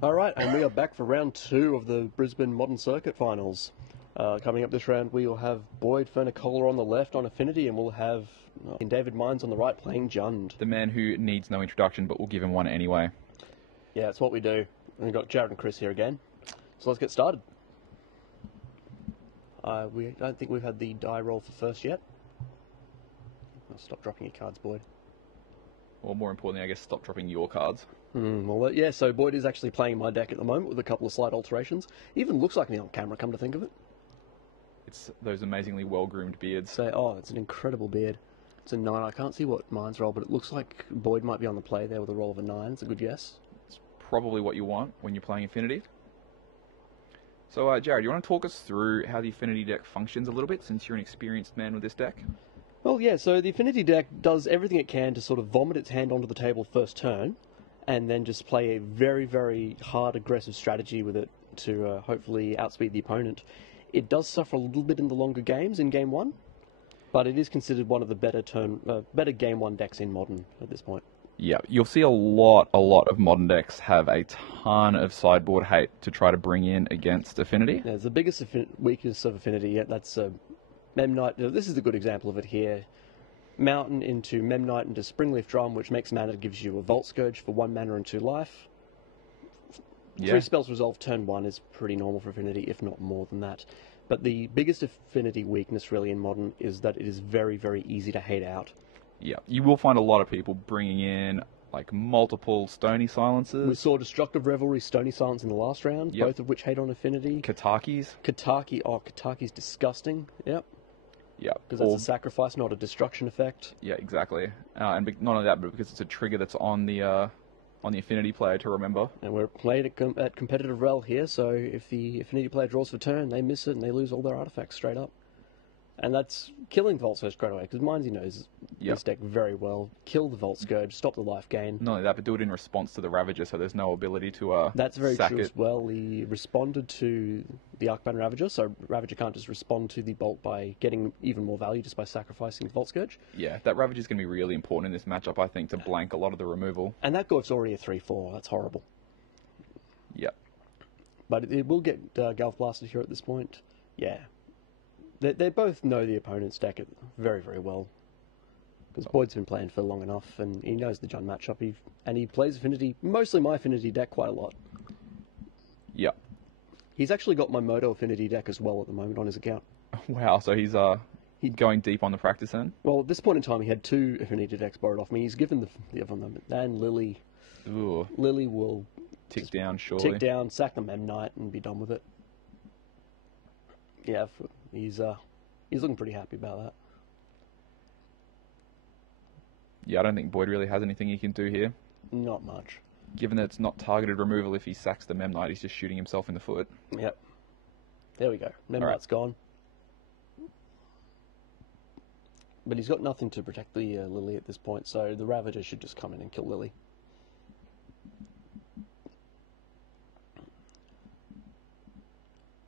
Alright, and we are back for round 2 of the Brisbane Modern Circuit Finals. Coming up this round, we will have Boyb Pepsicola on the left on Affinity, and we'll have David Mines on the right playing Jund. The man who needs no introduction, but we'll give him one anyway. Yeah, that's what we do. And we've got Jared and Chris here again. So let's get started. We don't think we've had the die roll for first yet. Stop dropping your cards, Boyd. Or more importantly, I guess, stop dropping your cards. Well, yeah, so Boyd is actually playing my deck at the moment with a couple of slight alterations. Even looks like me on camera, come to think of it. It's those amazingly well-groomed beards. So, it's an incredible beard. It's a 9. I can't see what Mines roll, but it looks like Boyd might be on the play there with a roll of a 9. It's a good guess. It's probably what you want when you're playing Affinity. So, Jared, you want to talk us through how the Affinity deck functions a little bit, since you're an experienced man with this deck? Well, yeah, so the Affinity deck does everything it can to sort of vomit its hand onto the table first turn, and then just play a very, very hard, aggressive strategy with it to hopefully outspeed the opponent. It does suffer a little bit in the longer games in Game 1, but it is considered one of the better Game 1 decks in Modern at this point. Yeah, you'll see a lot of Modern decks have a ton of sideboard hate to try to bring in against Affinity. Yeah, the biggest weakness of Affinity, yeah, that's Memnite. This is a good example of it here. Mountain into Memnite into Springleaf Drum, which makes mana, gives you a Volt Scourge for 1 mana and 2 life. Yeah. 3 spells resolve turn 1 is pretty normal for Affinity, if not more than that. But the biggest Affinity weakness really in Modern is that it is very, very easy to hate out. Yeah, you will find a lot of people bringing in like multiple Stony Silences. We saw Destructive Revelry, Stony Silence in the last round, both of which hate on Affinity. Katakis. Kataki's disgusting, yep. Yeah, because that's a sacrifice, not a destruction effect. Yeah, exactly. And not only that, but because it's a trigger that's on the Affinity player to remember. And we're played at competitive rel here, so if the Affinity player draws for turn, they miss it and they lose all their artifacts straight up. And that's killing Volt Scourge straight away, because Minesy knows this deck very well. Kill the Volt Scourge, stop the life gain. Not only that, but do it in response to the Ravager, so there's no ability to That's very sack true it. as well. He responded to the Arcbound Ravager, so Ravager can't just respond to the Bolt by getting even more value just by sacrificing Volt Scourge. Yeah, that Ravager's going to be really important in this matchup, I think, to blank a lot of the removal. And that Goif's already a 3-4, that's horrible. Yep. But it will get Galv Blasted here at this point. Yeah. They both know the opponent's deck very, very well. Because Boyd's been playing for long enough, and he knows the Jund matchup, and he plays Affinity, mostly my Affinity deck, quite a lot. Yep. He's actually got my Moto Affinity deck as well at the moment on his account. Wow, so he's going deep on the practice end? Well, at this point in time, he had 2 Affinity decks borrowed off me. He's given the other one, and Lily. Ooh. Lily will tick down, surely. Tick down, sack the Memnite, and be done with it. Yeah, he's looking pretty happy about that. Yeah, I don't think Boyd really has anything he can do here. Not much. Given that it's not targeted removal, if he sacks the Memnite, he's just shooting himself in the foot. Yep. There we go. Memnite's gone. But he's got nothing to protect the Lily at this point, so the Ravager should just come in and kill Lily.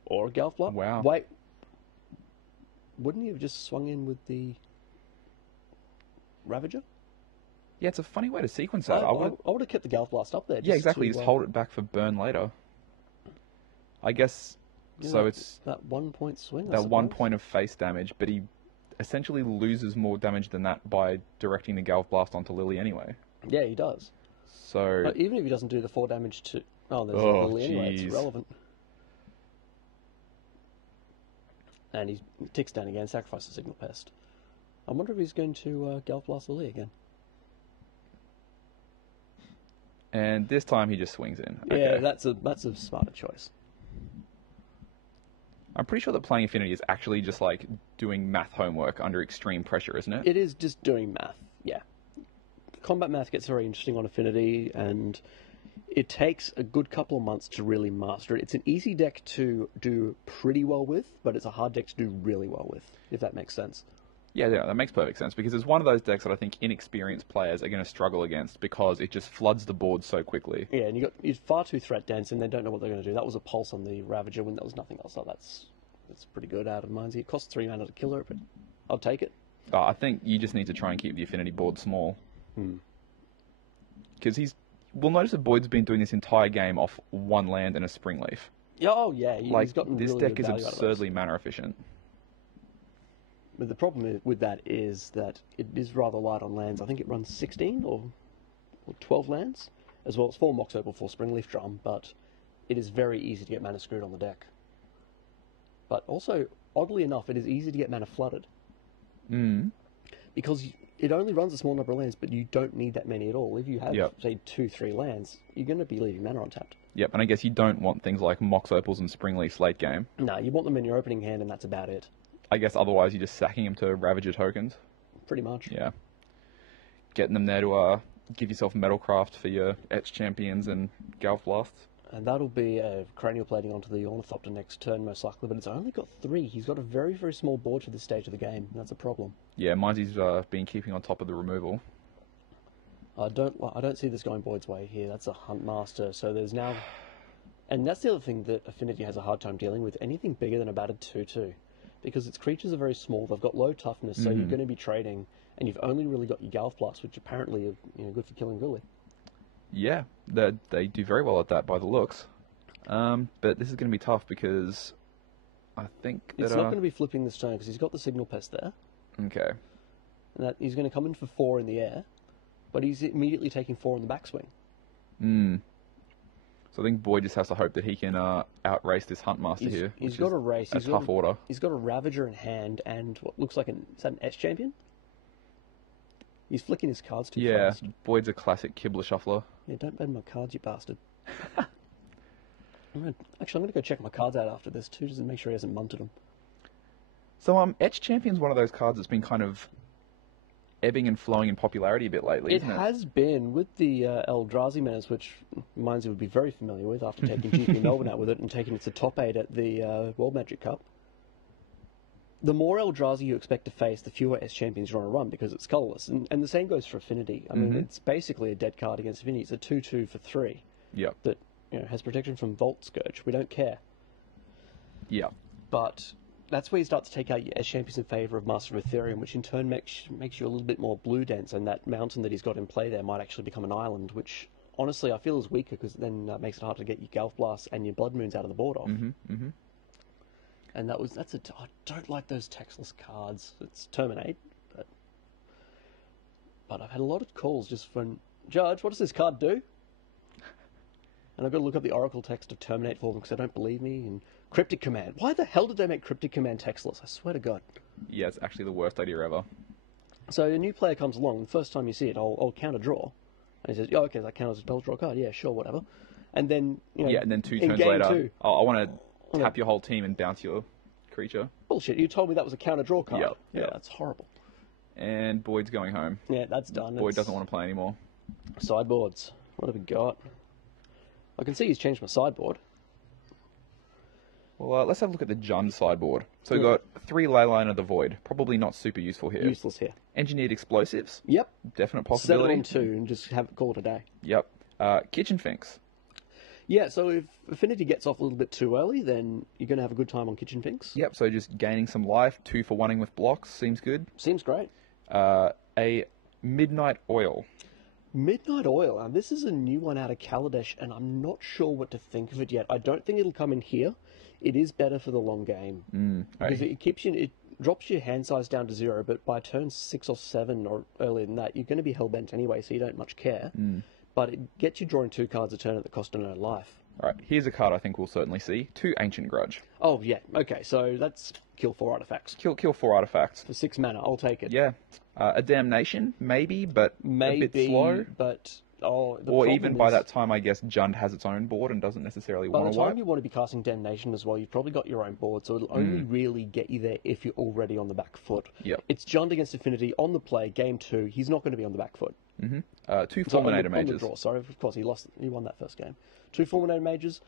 Or a Galfbluff. Wow. Wait. Wouldn't he have just swung in with the Ravager? Yeah, it's a funny way to sequence that. I would have kept the Gulf Blast up there. Yeah, exactly. Just hold it back for burn later. I guess, so it's that 1 point swing. That 1 point of face damage, but he essentially loses more damage than that by directing the Galv Blast onto Lily anyway. Yeah, he does. So but even if he doesn't do the 4 damage to... Oh, there's Lily anyway. It's irrelevant. And he ticks down again, sacrifices Signal Pest. I wonder if he's going to Galv Blast Lily again. And this time he just swings in. Yeah, okay. that's a smarter choice. I'm pretty sure that playing Affinity is actually just like doing math homework under extreme pressure, isn't it? It is just doing math, yeah. Combat math gets very interesting on Affinity, and it takes a good couple of months to really master it. It's an easy deck to do pretty well with, but it's a hard deck to do really well with, if that makes sense. Yeah, that makes perfect sense, because it's one of those decks that I think inexperienced players are going to struggle against because it just floods the board so quickly. Yeah, and you're far too threat dense, and they don't know what they're going to do. That was a pulse on the Ravager when there was nothing else. So that's pretty good out of Minesy. It costs 3 mana to kill her, but I'll take it. I think you just need to try and keep the Affinity board small. Because we'll notice that Boyd's been doing this entire game off one land and a spring leaf. Oh yeah, Like, he's gotten this really deck good is value out of those. absurdly mana efficient. But the problem with that is that it is rather light on lands. I think it runs 16 or 12 lands, as well as 4 Mox Opal, 4 Springleaf Drum, but it is very easy to get mana screwed on the deck. But also, oddly enough, it is easy to get mana flooded. Because it only runs a small number of lands, but you don't need that many at all. If you have, say, 2-3 lands, you're going to be leaving mana untapped. Yep, and I guess you don't want things like Mox Opals and Springleafs late game. No, you want them in your opening hand, and that's about it. I guess otherwise you're just sacking them to Ravager tokens. Pretty much. Yeah. Getting them there to give yourself Metalcraft for your Etch Champions and Galv Blasts. And that'll be a Cranial Plating onto the Ornithopter next turn, most likely, but it's only got 3. He's got a very, very small board for this stage of the game, and that's a problem. Yeah, Minesy's been keeping on top of the removal. I don't see this going Boyd's way here. That's a Hunt Master, so there's now... And that's the other thing that Affinity has a hard time dealing with, anything bigger than a battered 2-2. Because its creatures are very small, they've got low toughness, so you're going to be trading, and you've only really got your Galv Blasts, which apparently are good for killing Gully. Yeah, they do very well at that by the looks. But this is going to be tough because I think that... It's not going to be flipping this turn because he's got the Signal Pest there. Okay. And that he's going to come in for 4 in the air, but he's immediately taking 4 in the backswing. So I think Boyd just has to hope that he can outrace this Hunt Master here. He's got a race. He's tough order. He's got a Ravager in hand and what looks like is that an S champion? He's flicking his cards too fast. Yeah, Boyd's a classic Kibble Shuffler. Yeah, don't bend my cards, you bastard. I'm going to go check my cards out after this too, just to make sure he hasn't munted them. So Etch Champion's one of those cards that's been kind of ebbing and flowing in popularity a bit lately, isn't it? It has been with the Eldrazi Menace, which Minesy would be very familiar with after taking GP Melbourne out with it and taking it to top 8 at the World Magic Cup. The more Eldrazi you expect to face, the fewer S champions you're on a run because it's colourless. And the same goes for Affinity. I mean, it's basically a dead card against Affinity. It's a 2-2 for 3 that has protection from Volt Scourge. We don't care. Yeah. But that's where you start to take out your S champions in favour of Master of Ethereum, which in turn makes you a little bit more blue dense, and that mountain that he's got in play there might actually become an island, which honestly I feel is weaker because then that makes it hard to get your Galv Blasts and your Blood Moons out of the board off. And I don't like those textless cards. It's Terminate, but I've had a lot of calls just from Judge, what does this card do? And I've got to look up the Oracle text of Terminate for them because they don't believe me. And Cryptic Command. Why the hell did they make Cryptic Command textless? I swear to God. Yeah, it's actually the worst idea ever. So a new player comes along, the first time you see it, I'll counter draw. And he says, "Oh, okay, that counts as a spell draw card. Yeah, sure, whatever." And then, and then 2 turns later, I want to tap your whole team and bounce your creature. Bullshit, you told me that was a counter draw card. Yeah, that's horrible. And Boyd's going home. Yeah, that's done. Boyd doesn't want to play anymore. Sideboards. What have we got? I can see he's changed my sideboard. Well, let's have a look at the Jund sideboard. So we've got 3 Leyline of the Void. Probably not super useful here. Useless here. Engineered Explosives. Yep. Definite possibility. Set it on 2 and just have it call it a day. Yep. Kitchen Finks. Yeah, so if Affinity gets off a little bit too early, then you're going to have a good time on Kitchen Finks. Yep, so just gaining some life, 2 for 1ing with blocks, seems good. Seems great. A Midnight Oil. Midnight Oil. Now, this is a new one out of Kaladesh, and I'm not sure what to think of it yet. I don't think it'll come in here. It is better for the long game. Because it drops your hand size down to 0, but by turn 6 or 7 or earlier than that, you're going to be hellbent anyway, so you don't much care. But it gets you drawing 2 cards a turn at the cost of no life. Alright, here's a card I think we'll certainly see. 2 Ancient Grudge. Oh, yeah. Okay, so that's kill 4 artifacts. Kill 4 artifacts. For 6 mana, I'll take it. Yeah. A Damnation, maybe, but a bit slow. But... or even by that time, I guess Jund has its own board and doesn't necessarily want to wipe. By the time you want to be casting Damnation as well, you've probably got your own board, so it'll only really get you there if you're already on the back foot. Yep. It's Jund against Affinity on the play, game 2. He's not going to be on the back foot. 2 Fulminator Mages. On the draw, sorry, of course, he won that first game. 2 Fulminator Mages.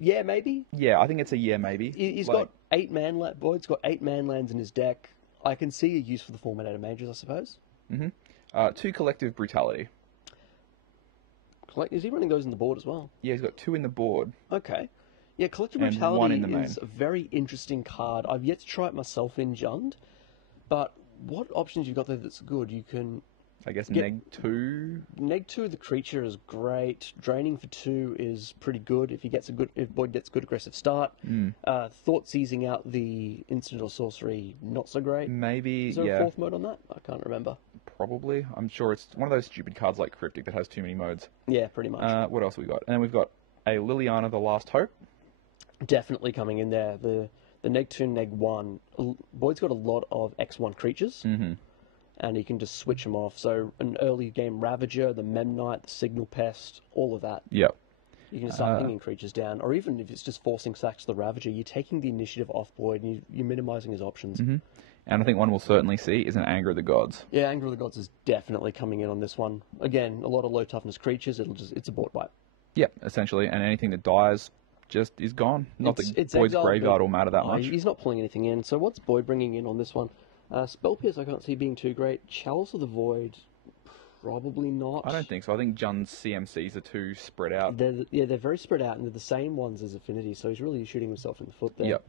Yeah, maybe. Yeah, I think it's a yeah, maybe. He's got 8 Boyd's got 8 man lands in his deck. I can see a use for the Fulminator Mages, I suppose. 2 Collective Brutality. Is he running those in the board as well? Yeah, he's got 2 in the board. Okay. Yeah, Collective Brutality is a very interesting card. I've yet to try it myself in Jund, but what options you got there that's good? You can I guess neg 2. Neg 2, the creature is great. Draining for 2 is pretty good if Boyd gets a good aggressive start. Thought seizing out the instant or sorcery, not so great. Maybe, Is there yeah. a fourth mode on that? I can't remember. Probably. I'm sure it's one of those stupid cards like Cryptic that has too many modes. Yeah, pretty much. What else have we got? And then we've got a Liliana, the Last Hope. Definitely coming in there. The neg 2, neg 1. Boyd's got a lot of X1 creatures. And you can just switch them off. So an early game Ravager, the Memnite, the Signal Pest, all of that. Yep. You can start pinging creatures down, or even if it's just forcing sacks to the Ravager, you're taking the initiative off Boyd and you're minimising his options. And I think one we'll certainly see is an Anger of the Gods. Yeah, Anger of the Gods is definitely coming in on this one. Again, a lot of low toughness creatures. It's a board wipe. Yep, essentially, and anything that dies just is gone. Not that Boyd's exiled, graveyard will matter that much. He's not pulling anything in. So what's Boyd bringing in on this one? Spell Pierce I can't see being too great. Chalice of the Void, probably not. I don't think so. I think Jun's CMCs are too spread out. They're very spread out, and they're the same ones as Affinity, so he's really shooting himself in the foot there. Yep.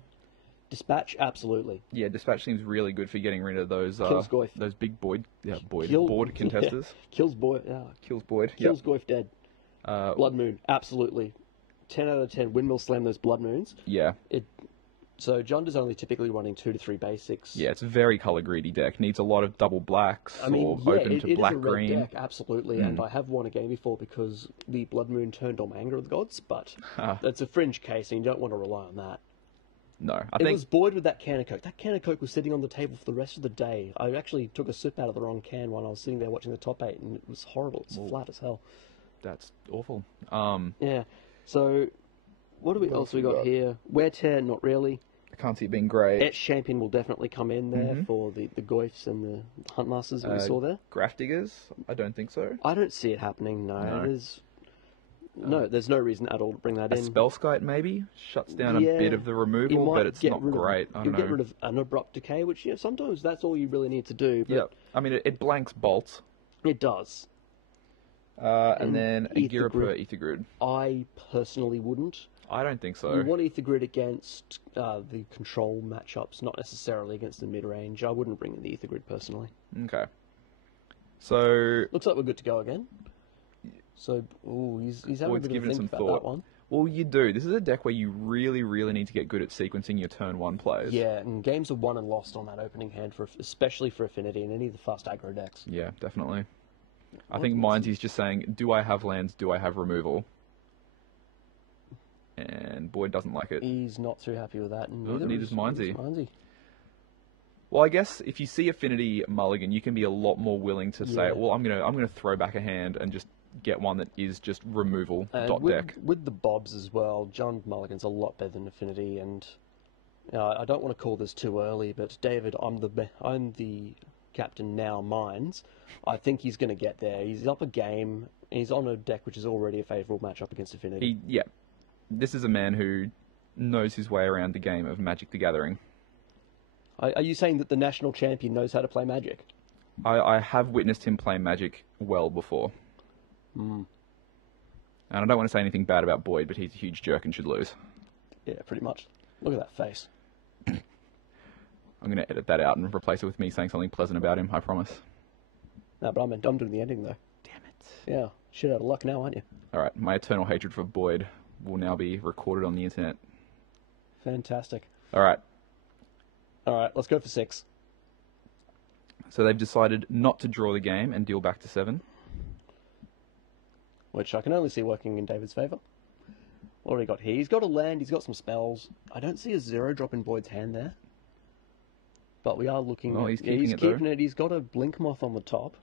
Dispatch, absolutely. Yeah, Dispatch seems really good for getting rid of those Goyf. those big board contesters. Kills Boyd. Kills Boyd. Kills Goyf dead. Blood Moon, absolutely. 10 out of 10 windmill slam those Blood Moons. Yeah. So Jund is only typically running 2 to 3 basics. Yeah, it's a very colour greedy deck. Needs a lot of double blacks or open to black green. It is a red deck, absolutely, and I have won a game before because the Blood Moon turned on Anger of the Gods, but that's a fringe case and you don't want to rely on that. No, It was Boyd with that can of Coke. That can of Coke was sitting on the table for the rest of the day. I actually took a sip out of the wrong can when I was sitting there watching the top 8 and it was horrible. It's flat as hell. That's awful. Yeah, so what else we got here? Wear Tear, not really. I can't see it being great. Etch Champion will definitely come in there for the Goyfs and the Huntmasters that we saw there. Graph Diggers? I don't think so. I don't see it happening, no. There's no reason at all to bring that in. Spellskite maybe? Shuts down a bit of the removal, but it's not great. I don't know. Get rid of an Abrupt Decay, which sometimes that's all you really need to do. But yeah, I mean, it blanks bolts. It does. And then a Gira Ether Grid. I personally wouldn't. I don't think so. You want Ether Grid against the control matchups, not necessarily against the mid-range. I wouldn't bring in the Ether Grid personally. Okay. So... Looks like we're good to go again. So, he's having a bit of a think about that one. Well, you do. This is a deck where you really, really need to get good at sequencing your turn 1 plays. Yeah, and games are won and lost on that opening hand, especially for Affinity and any of the fast aggro decks. Yeah, definitely. I think Minesy's just saying, do I have lands, do I have removal? And Boyd doesn't like it. He's not too happy with that. And neither is Minesy. Well, I guess if you see Affinity mulligan, you can be a lot more willing to say, well, I'm gonna throw back a hand and just get one that is just removal deck. With the Bobs as well, John Mulligan's a lot better than Affinity, and I don't want to call this too early, but David, I'm the captain now. Mines. I think he's going to get there. He's up a game. He's on a deck which is already a favourable matchup against Affinity. This is a man who knows his way around the game of Magic the Gathering. Are you saying that the national champion knows how to play Magic? I have witnessed him play Magic well before. And I don't want to say anything bad about Boyd, but he's a huge jerk and should lose. Yeah, pretty much. Look at that face. I'm going to edit that out and replace it with me saying something pleasant about him, I promise. No, but I'm doing the ending, though. Damn it. Yeah, shit out of luck now, aren't you? Alright, my eternal hatred for Boyd will now be recorded on the internet. Fantastic. Alright, let's go for 6. So they've decided not to draw the game and deal back to 7. Which I can only see working in David's favour. What do we got here? He's got a land, he's got some spells. I don't see a 0-drop in Boyd's hand there. But we are looking... Oh, he's keeping it. He's got a Blink Moth on the top.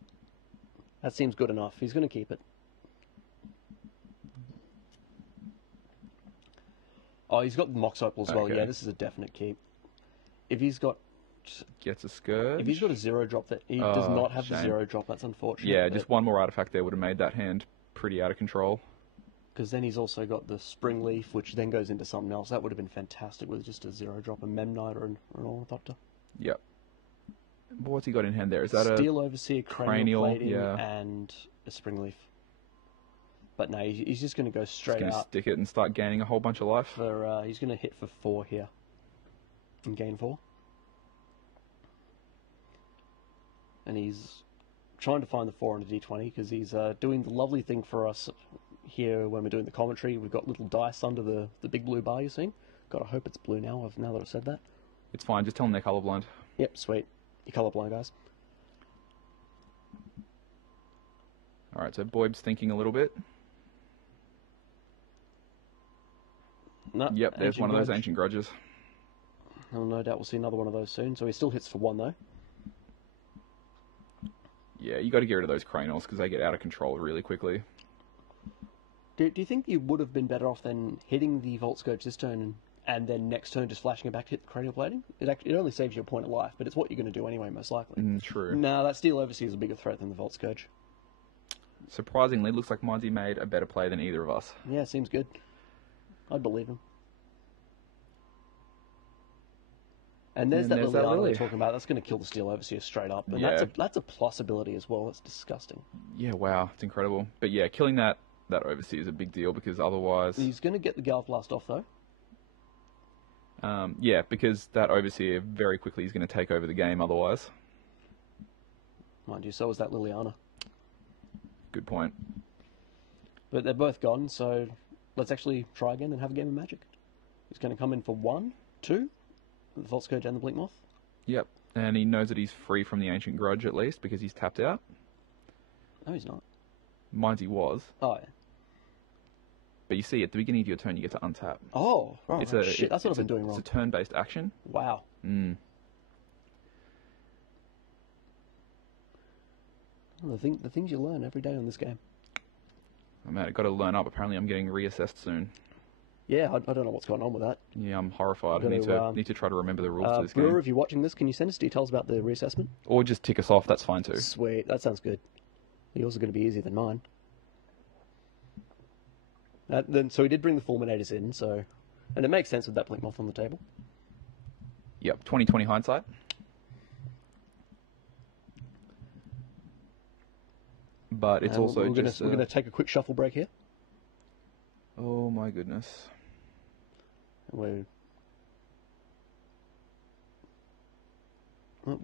That seems good enough. He's going to keep it. Oh, he's got the Mox Opal as well. Okay. Yeah, this is a definite keep. If he's got... Gets a Scourge. If he's got a 0-drop, that he does not have the 0-drop, that's unfortunate. Yeah, just one more artifact there would have made that hand pretty out of control. Because then he's also got the Spring Leaf, which then goes into something else. That would have been fantastic with just a 0-drop, a Memnite or an Ornithopter. Yep. What's he got in hand there? Is that Steel Overseer, Cranial Plating, yeah. and a Spring Leaf. But no, he's just going to go straight going to out. stick it and start gaining a whole bunch of life? He's going to hit for 4 here. And gain 4. And he's trying to find the 4 on a D20 because he's doing the lovely thing for us here when we're doing the commentary. We've got little dice under the big blue bar you're seeing. Gotta hope it's blue now that I've said that. It's fine, just tell them they're colourblind. Yep, sweet. You're colourblind, guys. Alright, so Boyb's thinking a little bit. No, Yep, there's one of those ancient grudges. Oh, no doubt we'll see another one of those soon. So he still hits for 1 though. Yeah, you got to get rid of those cranials because they get out of control really quickly. Do you think you would have been better off than hitting the Volt Scourge this turn and then next turn just flashing it back to hit the cranial plating? It only saves you a point of life, but it's what you're going to do anyway, most likely. True. No, that Steel Overseer is a bigger threat than the Volt Scourge. Surprisingly, looks like Minesy made a better play than either of us. Yeah, seems good. I'd believe him. And there's that Liliana we're talking about. That's going to kill the Steel Overseer straight up. And that's a plus ability as well. That's disgusting. Yeah, wow. It's incredible. But yeah, killing that Overseer is a big deal because otherwise... He's going to get the Galv Blast off, though. Yeah, because that Overseer very quickly is going to take over the game otherwise. Mind you, so is that Liliana. Good point. But they're both gone, so let's actually try again and have a game of Magic. He's going to come in for 1, 2... the Volt Scourge and the Blink Moth. Yep, and he knows that he's free from the Ancient Grudge at least because he's tapped out. No, he's not. Minesy was. Oh, yeah. But you see, at the beginning of your turn, you get to untap. Oh, right. Shit, that's what I've been doing wrong. It's a turn-based action. Wow. Well, the things you learn every day on this game. Oh, man, I've got to learn up. Apparently, I'm getting reassessed soon. Yeah, I don't know what's going on with that. Yeah, I'm horrified. I need to try to remember the rules to this Brewer, game. if you're watching this, can you send us details about the reassessment? Or just tick us off, that's fine too. Sweet, that sounds good. Yours are going to be easier than mine. So he did bring the Fulminators in, and it makes sense with that Blink Moth on the table. Yep, 20/20 hindsight. But it's also we're going to take a quick shuffle break here. Oh my goodness. We're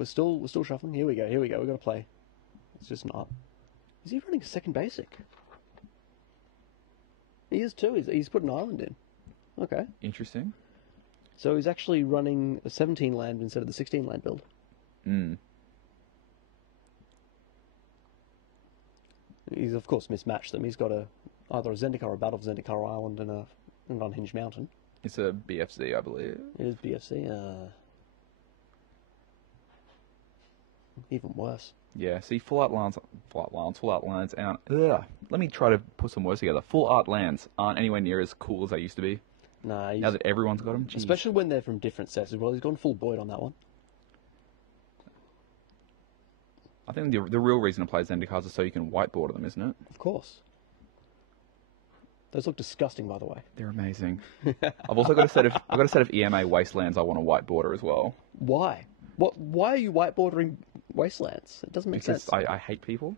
still shuffling. Here we go. We've got to play. It's just not. Is he running a second basic? He is too. He's put an island in. Okay. Interesting. So he's actually running a 17 land instead of the 16 land build. He's of course mismatched them. He's got either a Zendikar or a Battle of Zendikar Island and an Unhinged Mountain. It's a BFZ, I believe. It is BFC. Even worse. Yeah, see, full out lands aren't... Ugh. Let me try to put some words together. Full art lands aren't anywhere near as cool as they used to be. Nah, now that everyone's got them. Geez. Especially when they're from different sets as well. He's gone full Boyd on that one. I think the real reason to play Zendikars is so you can whiteboard them, isn't it? Of course. Those look disgusting, by the way. They're amazing. I've also got a set of EMA Wastelands I want to whiteboarder as well. Why? Why are you whitebordering Wastelands? It doesn't make sense. I hate people,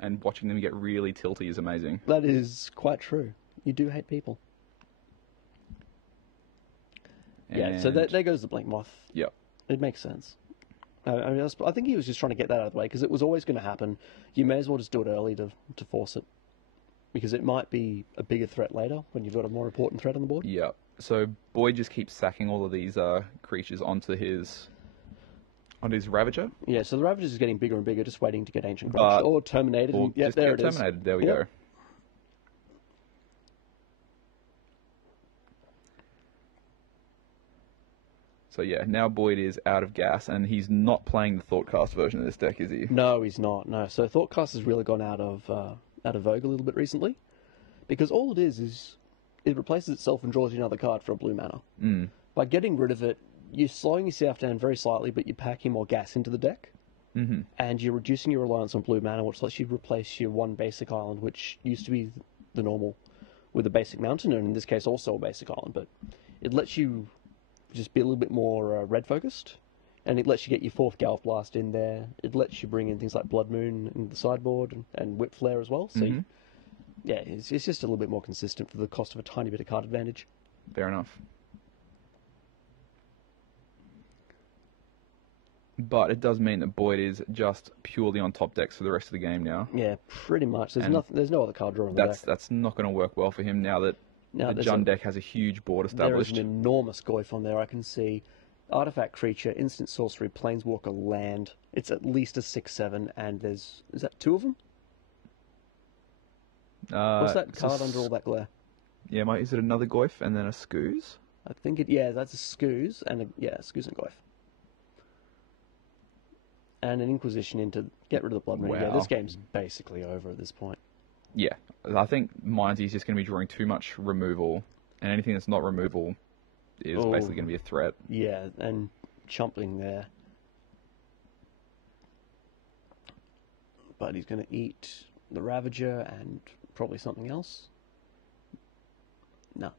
and watching them get really tilty is amazing. That is quite true. You do hate people. Yeah, so there goes the Blink Moth. Yep. It makes sense. I think he was just trying to get that out of the way, because it was always going to happen. You may as well just do it early to force it. Because it might be a bigger threat later, when you've got a more important threat on the board. Yep. So Boyd just keeps sacking all of these creatures onto his Ravager. Yeah, so the Ravager is getting bigger and bigger, just waiting to get Ancient Grudge. Or Terminated. Or yep, just there get it is. Terminated. There we go. So yeah, now Boyd is out of gas, and he's not playing the Thoughtcast version of this deck, is he? No, he's not. No, so Thoughtcast has really gone out of vogue a little bit recently, because all it is it replaces itself and draws you another card for a blue mana. By getting rid of it, you're slowing yourself down very slightly, but you're packing more gas into the deck, and you're reducing your reliance on blue mana, which lets you replace your one basic island, which used to be the normal, with a basic mountain, and in this case also a basic island, but it lets you just be a little bit more red-focused, and it lets you get your fourth Galv Blast in there. It lets you bring in things like Blood Moon in the sideboard, and Whip Flare as well, so yeah, it's just a little bit more consistent for the cost of a tiny bit of card advantage. Fair enough. But it does mean that Boyd is just purely on top decks for the rest of the game now. Yeah, pretty much. There's And nothing. There's no other card draw on the deck. That's not going to work well for him now that Now, the Jund deck has a huge board there is established. an enormous Goyf on there. I can see artifact creature, instant sorcery, planeswalker, land. It's at least a 6/7, and is that 2 of them? What's that card under all that glare? Yeah, is it another Goyf and then a Skoos? I think it. Yeah, that's a Skoos and Skoos and Goyf. And an Inquisition in to get rid of the Blood Moon. Yeah, Wow. this game's basically over at this point. Yeah, I think Minesy is just going to be drawing too much removal, and anything that's not removal is basically going to be a threat. Yeah, and chumping there. But he's going to eat the Ravager and probably something else. No.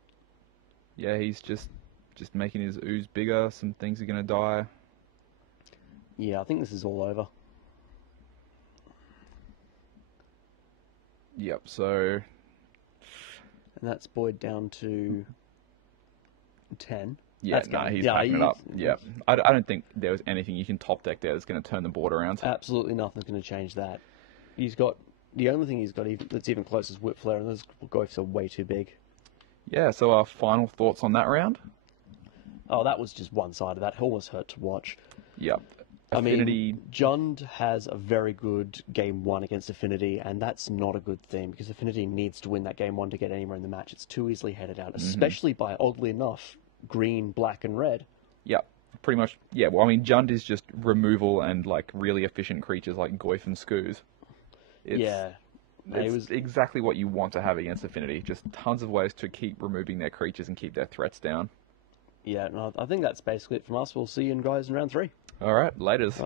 Yeah, he's just making his ooze bigger. Some things are going to die. Yeah, I think this is all over. Yep, so... And that's Boyd down to 10. Yeah, That's he's yeah, packing it up. Yeah, I don't think there was anything you can top deck there that's going to turn the board around. Absolutely nothing's going to change that. He's got... The only thing he's got that's even close is Whip Flare, and those Goyfs are way too big. Yeah, so our final thoughts on that round? Oh, that was just one side of that. It almost hurt to watch. Yep. Affinity. I mean, Jund has a very good game 1 against Affinity, and that's not a good thing, because Affinity needs to win that game 1 to get anywhere in the match. It's too easily headed out, especially by, oddly enough, green, black, and red. Yep, pretty much. Yeah, well, I mean, Jund is just removal and, like, really efficient creatures like Goyf and Skoos. It's exactly what you want to have against Affinity. Just tons of ways to keep removing their creatures and keep their threats down. Yeah, no, I think that's basically it from us. We'll see you guys in round 3. All right, laters.